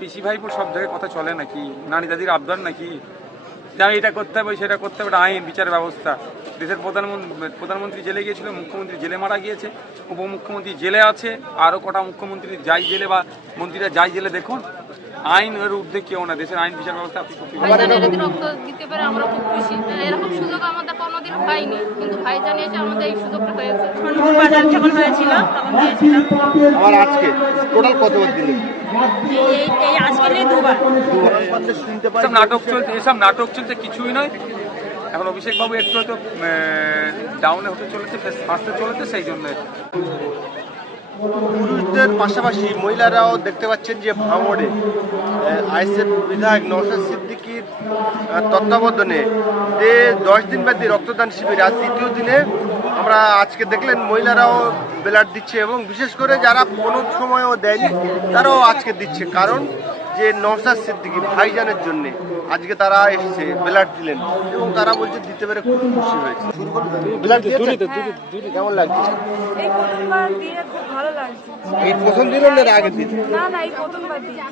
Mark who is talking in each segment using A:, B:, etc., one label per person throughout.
A: পিসি ভাইপুর সব জায়গায় কথা চলে নাকি? নানি দাদির আবদার নাকি? যা এটা করতে হবে সেটা করতে হবে এটা আইন বিচার ব্যবস্থা। দেশের প্রধানমন্ত্রী প্রধানমন্ত্রী জেলে গিয়েছিল মুখ্যমন্ত্রী জেলে মারা গিয়েছে উপমুখ্যমন্ত্রী জেলে আছে আরও কটা মুখ্যমন্ত্রী যাই জেলে বা মন্ত্রীরা যাই জেলে দেখুন আইন এর ঊর্ধ্বে কেউ না দেশের আইন বিচার ব্যবস্থা আপনি খুব
B: ভাইজান যদি রক্ত দিতে পারে আমরা খুব খুশি। এরকম সুযোগ আমাদের কোনোদিন হয়নি কিন্তু ভাইজান এসে আমাদের এই সুযোগটা হয়েছে।
C: বাজার যখন হয়েছিল তখন দিয়েছিলাম
D: আজকে টোটাল দিলেন
C: এই আজকে দুবার।
A: এসব নাটক চলছে এসব নাটক চলছে কিছুই নয়। এখন অভিষেক বাবু একটু হয়তো ডাউনে হতে চলেছে ফাঁসতে চলেছে সেই জন্য।
D: পুরুষদের পাশাপাশি মহিলারাও দেখতে পাচ্ছেন যে ভাঙড়ে আইসের বিধায়ক নওশাদ আহ, তত্ত্বাবধানে যে দশ দিন ব্যাপী রক্তদান শিবির আজ তৃতীয় দিনে আমরা আজকে দেখলেন মহিলারাও ব্লাড দিচ্ছে এবং বিশেষ করে যারা কোনো সময়ও দেয়নি তারাও আজকে দিচ্ছে। কারণ যে নওশাদ সিদ্দিকি ভাইজানের জন্য আজকে তারা এসেছে ব্লাড দিলেন এবং তারা বলছে দিতে পেরে খুব খুশি হয়েছে। ব্লাড কেমন লাগছে?
E: এই প্রথমবার দিয়ে খুব ভালো লাগছে।
D: এই প্রথম দিলেন না এর আগের দিন?
E: না না এই প্রথমবার দিয়ে।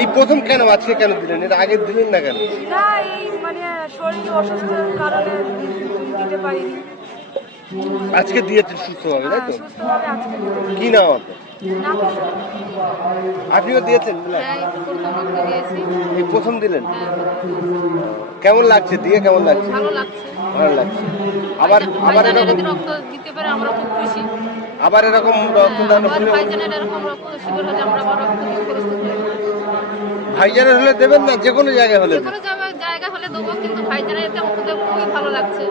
D: এই প্রথম কেন আজকে কেন দিলেন? এর আগে দিলেন না কেন?
E: না মানে শরীর অসুস্থতার কারণে দিতে পারিনি।
D: আজকে দিয়েছেন সুস্থ হবে তাই
E: হ্যাঁ,
D: তো
E: দিতে
D: কি নাম আপনার। আপনিও দিয়েছেন?
B: হ্যাঁ এই প্রথম
D: দিলেন?
B: হ্যাঁ
D: কেমন লাগছে? দিয়ে কেমন লাগছে?
B: ভালো লাগছে।
D: ভালো লাগছে। আবার আবার এরকম
B: যদি রক্ত দিতে পারে আমরা খুব খুশি।
D: আবার এরকম রক্তদান হলে
B: ভাইজানের এরকম রক্ত শিবির হলে আমরা আবার রক্ত দিতে
D: ভাইজানের হলে দেবেন না? যে কোনো জায়গায় হলে
B: যে কোনো জায়গা- হলে দেবো কিন্তু ভাইজানের এতে আমাদের খুবই ভালো লাগছে।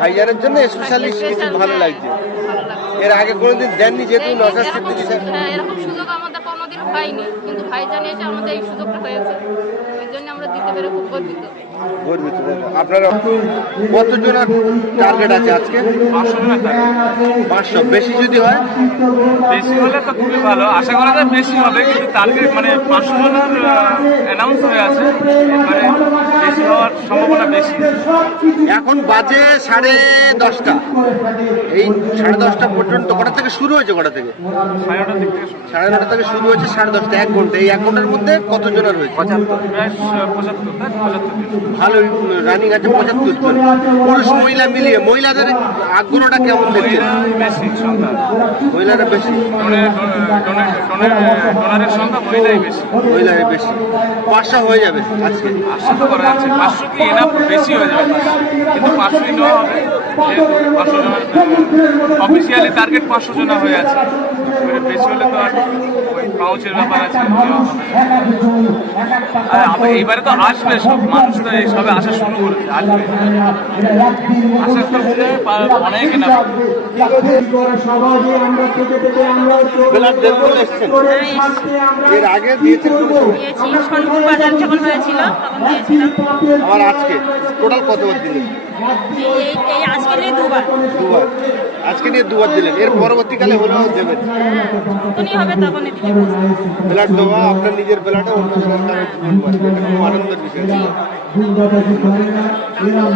D: ভাইজানের জন্য স্পেশালি কিছু ভালো
B: হ্যাঁ,
D: লাগছে।
B: ভালো লাগছে।
D: এর আগে কোনোদিন দেননি যেহেতু নশা
B: এরকম
D: সিদ্দিকি
B: হ্যাঁ, এরকম সুযোগ আমাদের কোনোদিন হয়নি কিন্তু ভাইজান এসে আমাদের এই সুযোগটা হয়েছে এই জন্য আমরা দিতে পেরে খুব গর্বিত।
D: গর্বিত আপনারা কতজনের টার্গেট আছে আজকে? পাঁচশো। বেশি যদি হয়?
A: বেশি হলে তো খুবই ভালো। আশা করা যায় বেশি হবে কিন্তু টার্গেট মানে পাঁচশো জনের অ্যানাউন্স হয়ে আছে। এবারে বেশি হওয়ার সম্ভাবনা বেশি।
D: এখন বাজে সাড়ে দশটা। এই সাড়ে দশটা পর্যন্ত কটা থেকে শুরু হয়েছে কটা থেকে?
A: সাড়ে
D: নটা থেকে শুরু হয়েছে সাড়ে দশটা এক ঘণ্টা। এই এক ঘণ্টার মধ্যে কতজনের হয়েছে?
A: পঁচাত্তর পঁচাত্তর পঁচাত্তর।
D: ভালো রানিং আছে, পঁচাত্তর জন। পুরুষ, মহিলা মিলিয়ে, মহিলাদের আগ্রহটা কেমন দেখছে মহিলারা বেশি?
A: ডোনারের সংখ্যা মহিলাই বেশি।
D: মহিলারা বেশি পাঁচশো হয়ে যাবে আজকে।
A: পাঁচশো তো পাঁচশো কি বেশি হয়ে যাবে কিন্তু পাঁচশো জনের অফিসিয়ালি টার্গেট পাঁচশো জনা হয়ে আছে বেশি হলে তো আর পাউচের ব্যাপার আছে এইবারে তো আসবে সব মানুষ তো এই সবে আসা শুরু করেছে আসবে। আসার তো অনেকে না
D: এর আগে?
C: দিয়েছি যখন হয়েছিল
D: আবার আজকে। টোটাল কতবার দিলেন?
C: এই এই- এই আজকে নিয়ে দুবার।
D: দুবার আজকে নিয়ে দুবার দিলেন। এর পরবর্তীকালে হলেও দেবেন।
C: প্রস্তুত।
D: ব্লাড দেওয়া আপনার নিজের ব্লাডে অন্য জনের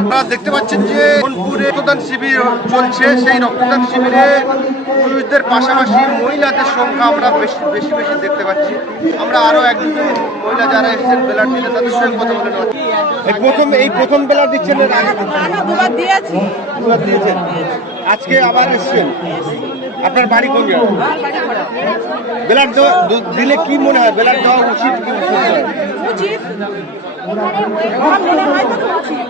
D: আপনারা দেখতে পাচ্ছেন যে রংপুরে রক্তদান শিবির চলছে সেই রক্তদান শিবিরে পুরুষদের পাশাপাশি মহিলাদের সংখ্যা আমরা বেশি বেশি বেশি দেখতে পাচ্ছি। আমরা আরও এক মহিলা যারা এসেছেন বেলার দিলে তাদের সঙ্গে কথা বলে প্রথম এই প্রথম বেলার দিচ্ছেন দিয়েছেন। আজকে আবার এসছেন। আপনার বাড়ি কোন জায়গায় বেলার দেওয়া দিলে কি মনে হয়? বেলার দেওয়া উচিত কি উচিত?
C: মনে হয় তো উচিত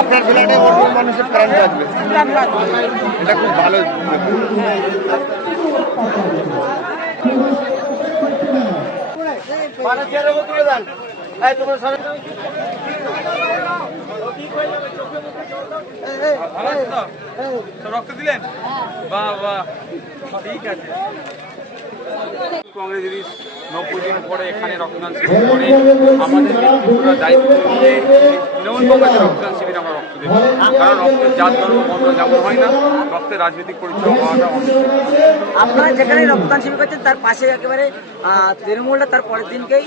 D: আপনার অন্য মানুষের প্রাণ বাঁচবে এটা খুব ভালো।
A: তো? তো রক্ত দিলেন? বাহ বাহ। ঠিক আছে। কংগ্রেস যদি নব্বই দিন পরে এখানে রক্তদান শিবির করে আমাদের নেতৃত্বরা দায়িত্ব নিয়ে তৃণমূল কংগ্রেসের রক্তদান শিবির আমরা রক্ত দেবো। কারণ রক্তের জাত ধর্ম বর্ণ যেমন হয় না রক্তের রাজনৈতিক পরিচয় হওয়াটা
F: আপনারা যেখানে রক্তদান শিবির করছেন তার পাশে একেবারে তৃণমূলটা তার পরের দিনকেই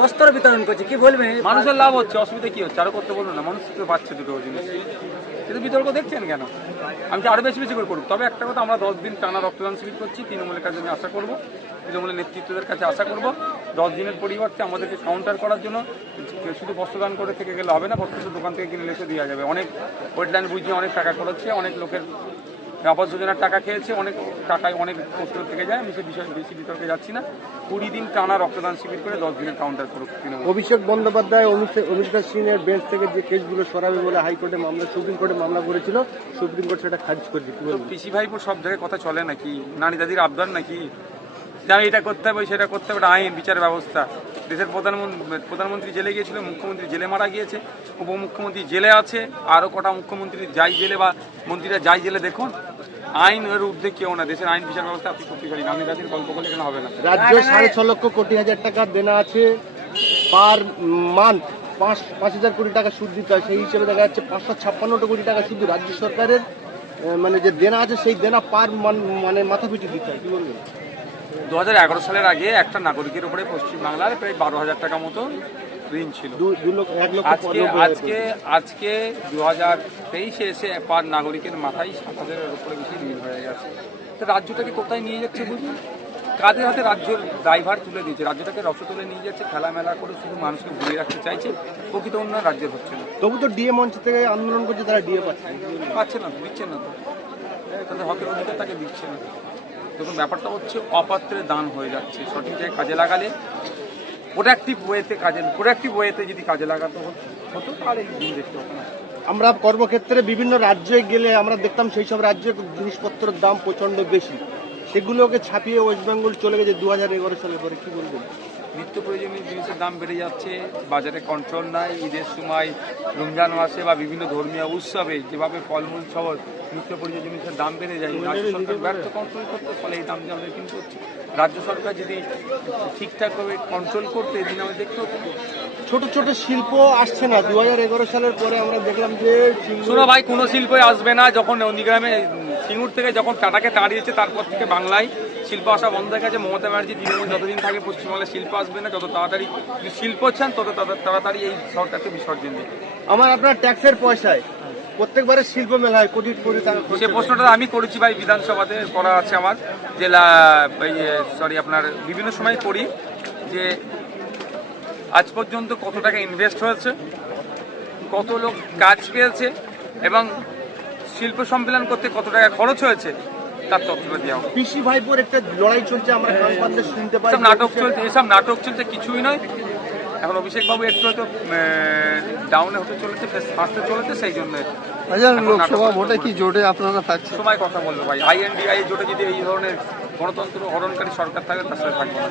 F: বস্ত্র বিতরণ করছে। কি বলবেন?
A: মানুষের লাভ হচ্ছে অসুবিধা কি হচ্ছে? আরও করতে বলুন না মানুষ তো পাচ্ছে দুটো জিনিস।
G: কিন্তু বিতর্ক দেখছেন কেন? আমি আরও বেশি বেশি করে করব তবে একটা কথা, আমরা দশ দিন টানা রক্তদান শিবির করছি, তৃণমূলের কাছে আমি আশা করব, তৃণমূলের নেতৃত্বদের কাছে আশা করব, দশ দিনের পরিবর্তে আমাদেরকে কাউন্টার করার জন্য শুধু বস্ত্রদান করে থেকে গেলে হবে না বস্ত্র দোকান থেকে কিনে লেখে দেওয়া যাবে। অনেক ওয়েটল্যান্ড বুঝিয়ে অনেক টাকা খরচ অনেক লোকের আবাস যোজনার টাকা খেয়েছে অনেক টাকায় অনেক কষ্ট থেকে যায় আমি সে বিষয়ে বেশি বিতর্কে যাচ্ছি না। কুড়ি দিন টানা রক্তদান শিবির করে দশ দিনের কাউন্টার করুক
D: অভিষেক বন্দ্যোপাধ্যায় অনুষ্ঠিত সিংয়ের বেঞ্চ থেকে যে কেসগুলো সরাবে বলে হাইকোর্টে মামলা সুপ্রিম কোর্টে মামলা করেছিল সুপ্রিম কোর্ট সেটা খারিজ করে
G: তো পিসি ভাইপুর সব জায়গায় কথা চলে নাকি? নানি দাদির আবদার নাকি? যে আমি এটা করতে হবে সেটা করতে হবে এটা আইন বিচার ব্যবস্থা। দেশের প্রধানমন্ত্রী প্রধানমন্ত্রী জেলে গিয়েছিল মুখ্যমন্ত্রী জেলে মারা গিয়েছে উপমুখ্যমন্ত্রী জেলে আছে আরও কটা মুখ্যমন্ত্রী যাই জেলে বা মন্ত্রীরা যাই জেলে দেখুন। আইন এর ঊর্ধ্বে কেউ না, দেশের আইন বিচার ব্যবস্থা আপনি শক্তিশালী আমি দাদির গল্প করলে এখানে হবে না?
D: রাজ্য সাড়ে ছ লক্ষ কোটি হাজার টাকা দেনা আছে পার মান্থ। পাঁচ পাঁচ হাজার কোটি টাকা সুদ দিতে হয়। সেই হিসেবে দেখা যাচ্ছে পাঁচশো ছাপ্পান্নটা কোটি টাকা শুধু রাজ্য সরকারের মানে যে দেনা আছে, সেই দেনা পার মানে মাথা পিছু দিতে হয়। কি বলবেন?
G: দু হাজার এগারো সালের আগে একটা নাগরিকের উপরে পশ্চিমবাংলার প্রায় বারো হাজার টাকা মতো ঋণ ছিল। আজকে আজকে আজকে দু হাজার তেইশে এসে পার নাগরিকের মাথায় সাত হাজারের উপরে বেশি ঋণ হয়ে গেছে। তো রাজ্যটাকে কোথায় নিয়ে যাচ্ছে বুঝলি কাদের হাতে রাজ্যের ড্রাইভার তুলে দিয়েছে? রাজ্যটাকে রস তুলে নিয়ে যাচ্ছে খেলামেলা করে শুধু মানুষকে ঘুরিয়ে রাখতে চাইছে। প্রকৃত উন্নয়ন রাজ্যের হচ্ছে না।
D: তবু তো ডিএ মঞ্চ থেকে আন্দোলন করছে তারা ডিএ পাচ্ছে। না।
G: পাচ্ছে না দিচ্ছে না তো। তাদের হকের অধিকার তাকে দিচ্ছে না। দেখুন, ব্যাপারটা হচ্ছে অপাত্রে দান হয়ে যাচ্ছে, সঠিক জায়গায় কাজে লাগালে প্রোডাক্টিভ ওয়েতে কাজে প্রোডাক্টিভ ওয়েতে যদি কাজে লাগাতে হতো, তাহলে দিন দেখতে হতো না।
D: আমরা কর্মক্ষেত্রে বিভিন্ন রাজ্যে গেলে আমরা দেখতাম সেই সব রাজ্যে জিনিসপত্রের দাম প্রচণ্ড বেশি। সেগুলোকে ছাপিয়ে ওয়েস্ট বেঙ্গল চলে গেছে দু হাজার এগারো সালে পরে, কি বলবেন?
G: নিত্য প্রয়োজনীয় জিনিসের দাম বেড়ে যাচ্ছে বাজারে কন্ট্রোল নাই ঈদের সময় রমজান মাসে বা বিভিন্ন ধর্মীয় উৎসবে যেভাবে ফলমূল সহ নিত্য প্রয়োজনীয় জিনিসের দাম বেড়ে যায় রাজ্য সরকার ব্যর্থ কন্ট্রোল করতে ফলে এই দাম যে আমাদের কিন্তু রাজ্য সরকার যদি ঠিকঠাকভাবে কন্ট্রোল করতে এদিন আমাদের দেখতে।
D: ছোট ছোট শিল্প আসছে না। দু হাজার এগারো সালের পরে আমরা দেখলাম যে
G: শোনো ভাই কোনো শিল্পই আসবে না। যখন নন্দীগ্রামে সিঙ্গুর থেকে যখন টাটাকে তাড়িয়েছে তারপর থেকে বাংলায় শিল্প আসা বন্ধ হয়ে গেছে মমতা ব্যানার্জি তৃণমূল যতদিন থাকে পশ্চিমবাংলায় শিল্প আসবে না যত তাড়াতাড়ি শিল্প চান তত তাড়া- তাড়াতাড়ি এই সরকারকে বিসর্জন দিন।
D: আমার আপনার ট্যাক্সের পয়সায় প্রত্যেকবারে শিল্প মেলা হয় কোটি কোটি টাকা
G: সে প্রশ্নটা আমি করেছি ভাই বিধানসভাতে করা আছে আমার যে সরি আপনার বিভিন্ন সময় করি যে আজ পর্যন্ত কত টাকা ইনভেস্ট হয়েছে কত লোক কাজ পেয়েছে এবং শিল্প সম্মেলন করতে কত টাকা খরচ হয়েছে তার তথ্যটা দেওয়া হবে।
D: পিসি ভাইপোর একটা লড়াই চলছে আমরা কান শুনতে পাই।
G: নাটক চলছে এসব নাটক চলছে কিছুই নয়। এখন অভিষেক বাবু একটু হয়তো ডাউনে হতে চলেছে ফাঁসতে চলেছে সেই জন্য
H: হাজার লোকসভা ভোটে কি জোটে আপনারা থাকছে
G: সময় কথা বলব ভাই। আইএনডিআই জোটে যদি এই ধরনের গণতন্ত্র হরণকারী সরকার থাকে তার সাথে থাকব না।